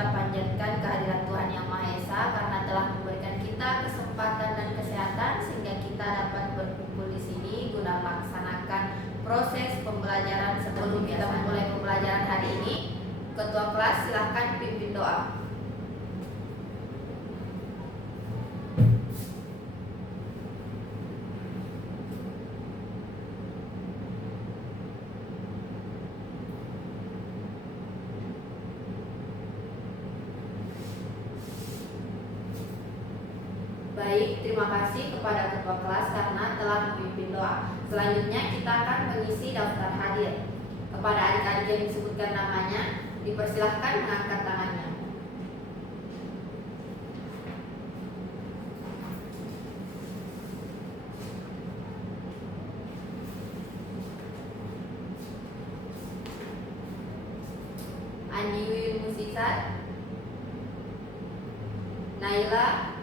kita panjatkan kehadirat Tuhan Yang Maha Esa karena telah memberikan kita kesempatan dan kesehatan sehingga kita dapat berkumpul di sini guna melaksanakan proses pembelajaran. Sebelum kita memulai pembelajaran hari ini, Ketua kelas silahkan pimpin doa. Baik, terima kasih kepada ketua kelas karena telah memimpin doa. Selanjutnya kita akan mengisi daftar hadir. Kepada adik-adik yang disebutkan namanya, dipersilahkan mengangkat tangannya. Andi Wiwin Musisat, Naila,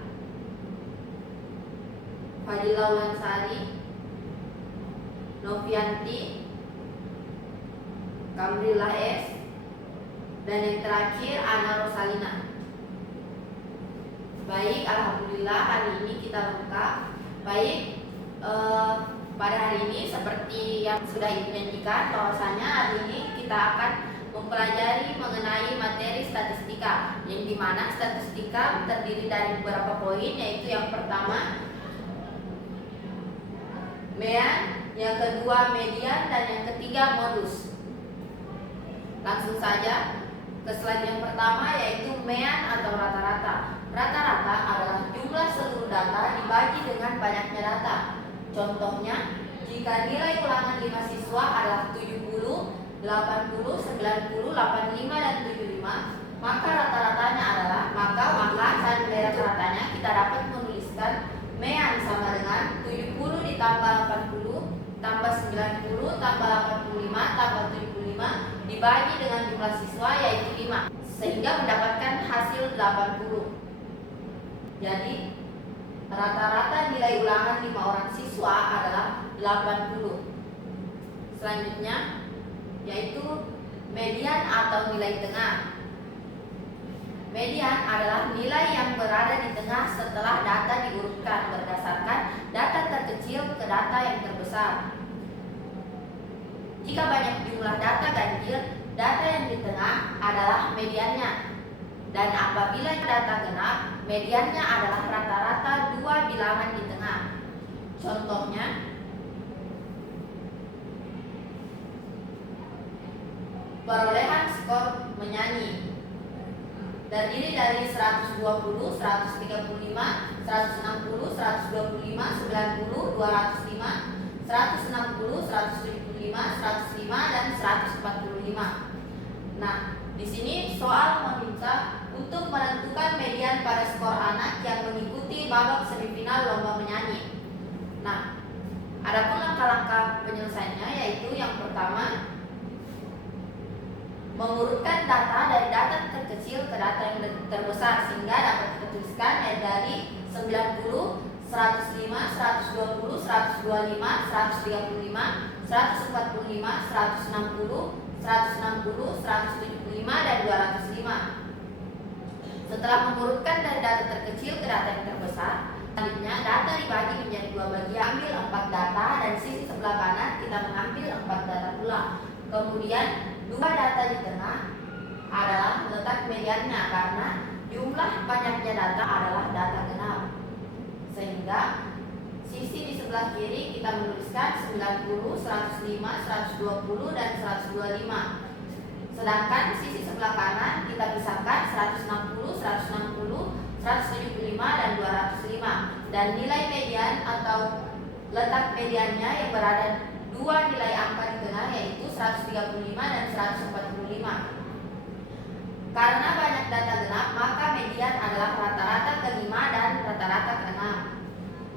Fadila Ulansari, Novianti, Kamrila S, dan yang terakhir Ana Rosalina. Baik, alhamdulillah hari ini kita lengkap. Baik, pada hari ini seperti yang sudah Ibu janjikan bahwasanya hari ini kita akan mempelajari mengenai materi statistika, yang dimana statistika terdiri dari beberapa poin, yaitu yang pertama mean, yang kedua median, dan yang ketiga modus. Langsung saja ke slide yang pertama, yaitu mean atau rata-rata. Rata-rata adalah jumlah seluruh data dibagi dengan banyaknya data. Contohnya, jika nilai ulangan 5 siswa adalah 70, 80, 90, 85, dan 75, maka rata-ratanya adalah maka saat nilai rata-ratanya kita dapat menuliskan mean sama dengan 70 ditambah 80 tambah 90 tambah 85 tambah 75 dibagi dengan jumlah siswa yaitu 5, sehingga mendapatkan hasil 80. Jadi rata-rata nilai ulangan 5 orang siswa adalah 80. Selanjutnya yaitu median atau nilai tengah. Median adalah nilai yang berada di tengah setelah data diurutkan berdasarkan data terkecil ke data yang terbesar. Jika banyak jumlah data ganjil, data yang di tengah adalah mediannya. Dan apabila data genap, mediannya adalah rata-rata 2 bilangan di tengah. Contohnya, perolehan skor menyanyi terdiri dari 120, 135, 160, 125, 90, 205, 160, 175, 105, dan 145. Nah, di sini soal meminta untuk menentukan median pada skor anak yang mengikuti babak semifinal lomba menyanyi. Nah, adapun langkah-langkah penyelesaiannya yaitu yang pertama, mengurutkan data dari data terkecil ke data yang terbesar sehingga dapat kita tuliskan dari 90, 105, 120, 125, 135, 145, 160, 160, 175, dan 205. Setelah mengurutkan dari data terkecil ke data yang terbesar, selanjutnya data dibagi menjadi 2 bagian, ambil 4 data dan sisi sebelah kanan kita mengambil 4 data pula. Kemudian 2 data di tengah adalah letak mediannya karena jumlah banyaknya data adalah data genap. Sehingga sisi di sebelah kiri kita menuliskan 90, 105, 120, dan 125. Sedangkan sisi sebelah kanan kita pisahkan 160, 160, 175, dan 205. Dan nilai median atau letak mediannya yang berada 2 nilai angka di tengah yaitu 135 dan 145. Karena banyak data genap, maka median adalah rata-rata ke-5 dan rata-rata ke-6.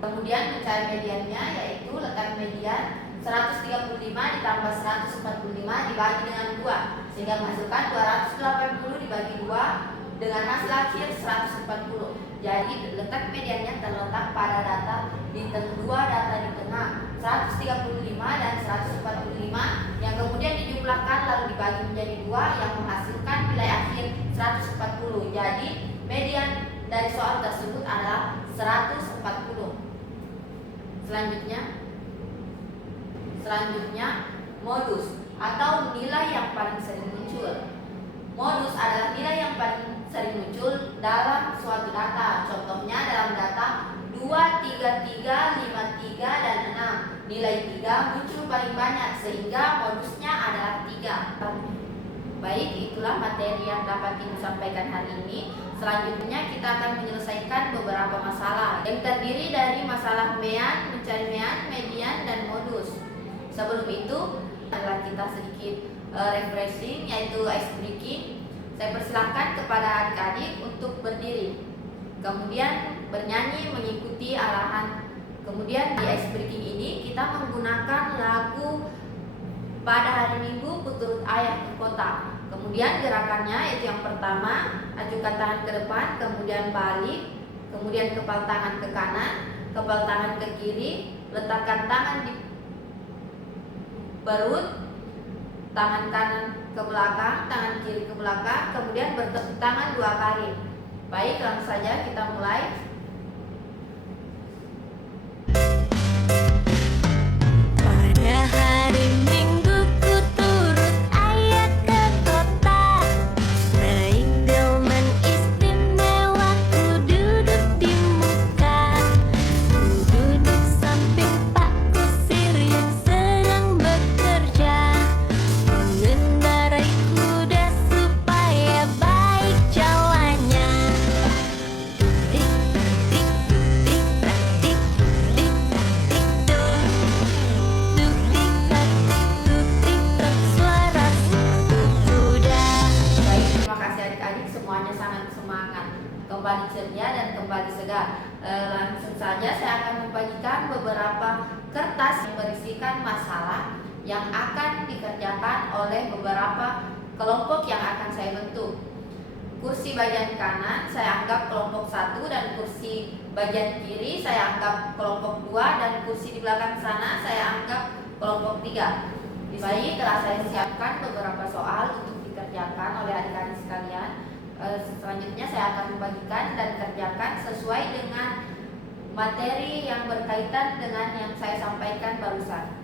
Kemudian mencari mediannya yaitu letak median 135 ditambah 145 dibagi dengan 2 sehingga menghasilkan 280 dibagi 2 dengan hasil akhir 140. Jadi letak mediannya terletak pada data di 2 data di tengah 135 dan 145 yang kemudian dijumlahkan lalu dibagi menjadi 2 yang menghasilkan nilai akhir 140. Selanjutnya modus atau nilai yang paling sering muncul. Modus adalah nilai yang paling sering muncul dalam suatu data. Contohnya dalam data 2, 3, 3, 5, 3, dan 6. Nilai 3 muncul paling banyak sehingga modusnya adalah 3. Baik, itulah materi yang dapat Ibu sampaikan hari ini. Selanjutnya kita akan menyelesaikan beberapa masalah yang terdiri dari masalah mean, mencari mean, median, dan modus. Sebelum itu adalah kita sedikit refreshing, yaitu ice breaking. Saya persilahkan kepada adik-adik untuk berdiri, kemudian bernyanyi mengikuti arahan. Kemudian di ice breaking ini kita menggunakan lagu Pada Hari Minggu Ku Turut Ayah ke Kota. Kemudian gerakannya yaitu yang pertama, ajukan tangan ke depan, kemudian balik, kemudian kepal tangan ke kanan, kepal tangan ke kiri, letakkan tangan di perut, tangan kanan ke belakang, tangan kiri ke belakang, kemudian bertepuk tangan 2 kali. Baik, langsung saja kita mulai. Pada hari Minggu ku turut ayah ke kota, naik delman istimewa, ku duduk di muka, ku duduk samping Pak Kusir yang sedang bekerja, mengendarai kuda supaya baik jalannya. Tik tik tik tak tik tik tak tik tuk, tuk tik tak suara kuda. Baik, terima kasih adik-adik, semuanya sangat semangat, kembali ceria dan kembali segar. Langsung saja saya akan membagikan beberapa kertas yang berisikan masalah yang akan dikerjakan oleh beberapa kelompok yang akan saya bentuk. Kursi bagian kanan saya anggap kelompok 1 dan kursi bagian kiri saya anggap kelompok 2 dan kursi di belakang sana saya anggap kelompok 3. Baik, telah saya siapkan beberapa soal untuk dikerjakan oleh adik-adik sekalian. Selanjutnya saya akan membagikan dan kerjakan sesuai dengan materi yang berkaitan dengan yang saya sampaikan barusan.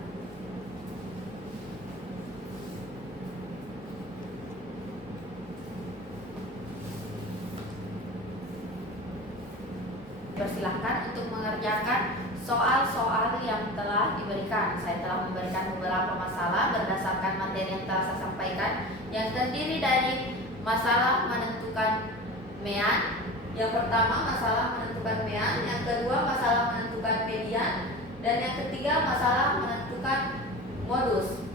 Persilahkan untuk mengerjakan soal-soal yang telah diberikan. Saya telah memberikan beberapa masalah berdasarkan materi yang telah saya sampaikan, yang terdiri dari masalah menentukan mean. Yang pertama masalah menentukan mean, yang kedua masalah menentukan median, dan yang ketiga masalah menentukan modus.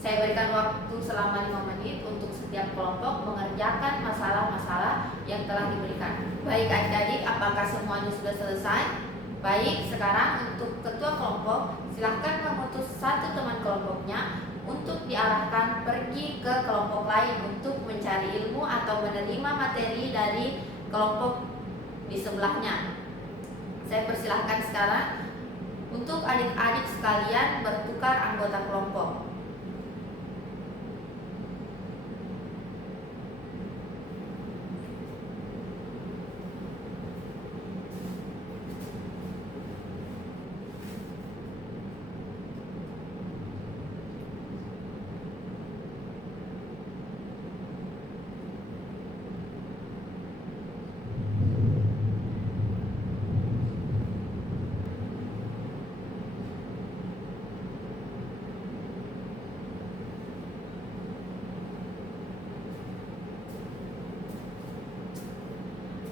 Saya berikan waktu selama 5 menit untuk setiap kelompok mengerjakan masalah-masalah yang telah diberikan. Baik adik-adik, apakah semuanya sudah selesai? Baik, sekarang untuk ketua kelompok, silahkan memutus satu teman kelompoknya untuk diarahkan pergi ke kelompok lain untuk mencari ilmu atau menerima materi dari kelompok di sebelahnya. Saya persilahkan sekarang untuk adik-adik sekalian bertukar anggota kelompok.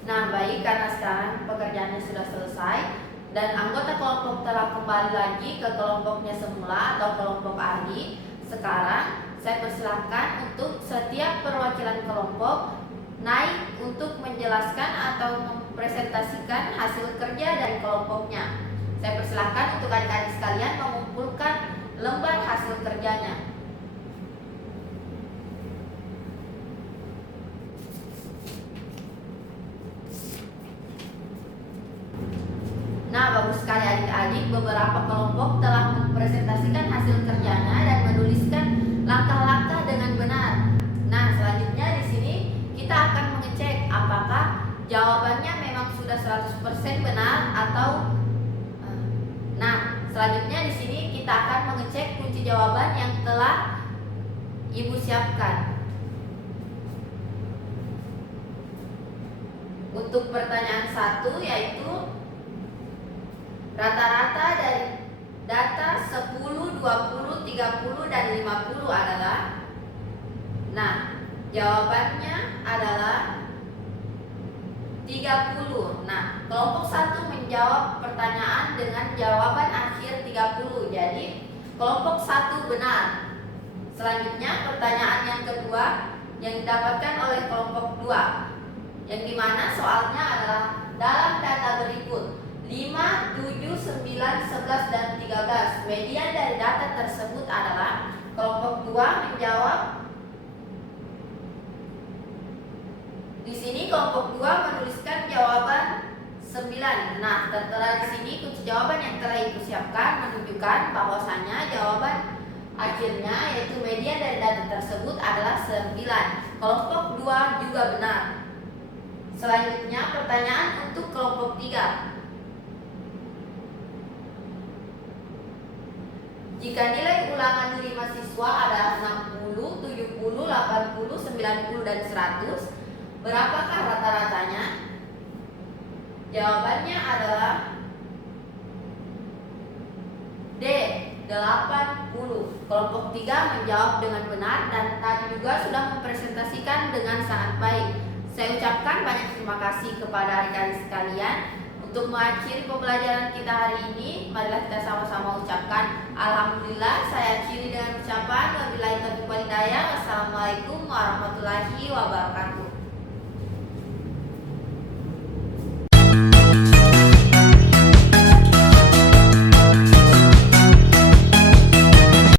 Nah, baik, karena sekarang pekerjaannya sudah selesai dan anggota kelompok telah kembali lagi ke kelompoknya semula atau kelompok ahli. Sekarang saya persilahkan untuk setiap perwakilan kelompok naik untuk menjelaskan atau mempresentasikan hasil kerja dari kelompoknya. Saya persilahkan untuk adik-adik sekalian mengumpulkan lembar hasil kerjanya. Nah, bagus sekali adik-adik, beberapa kelompok telah mempresentasikan hasil kerjanya dan menuliskan langkah-langkah dengan benar. Nah, selanjutnya di sini kita akan mengecek apakah jawabannya memang sudah 100% benar atau nah, kita akan mengecek kunci jawaban yang telah Ibu siapkan. Untuk pertanyaan 1 yaitu rata-rata dari data 10, 20, 30, dan 50 adalah. Nah, jawabannya adalah 30. Nah, kelompok 1 menjawab pertanyaan dengan jawaban akhir 30. Jadi, kelompok 1 benar. Selanjutnya, pertanyaan yang kedua yang didapatkan oleh kelompok 2. Yang dimana soalnya adalah dalam data berikut 5, 7, 9, 11, dan 13. Median dari data tersebut adalah kelompok 2 menjawab. Di sini kelompok 2 menuliskan jawaban 9. Nah, tertera di sini kunci jawaban yang telah Ibu siapkan menunjukkan bahwasanya jawaban akhirnya yaitu median dari data tersebut adalah 9. Kelompok 2 juga benar. Selanjutnya pertanyaan untuk kelompok 3. Jika nilai ulangan 5 siswa adalah 60, 70, 80, 90, dan 100, berapakah rata-ratanya? Jawabannya adalah D, 80. Kelompok 3 menjawab dengan benar dan tadi juga sudah mempresentasikan dengan sangat baik. Saya ucapkan banyak terima kasih kepada adik-adik sekalian. Untuk mengakhiri pembelajaran kita hari ini, marilah kita sama-sama ucapkan Alhamdulillah. Saya akhiri dengan ucapan wabillahi taufiq wal hidayah. Wassalamualaikum warahmatullahi wabarakatuh.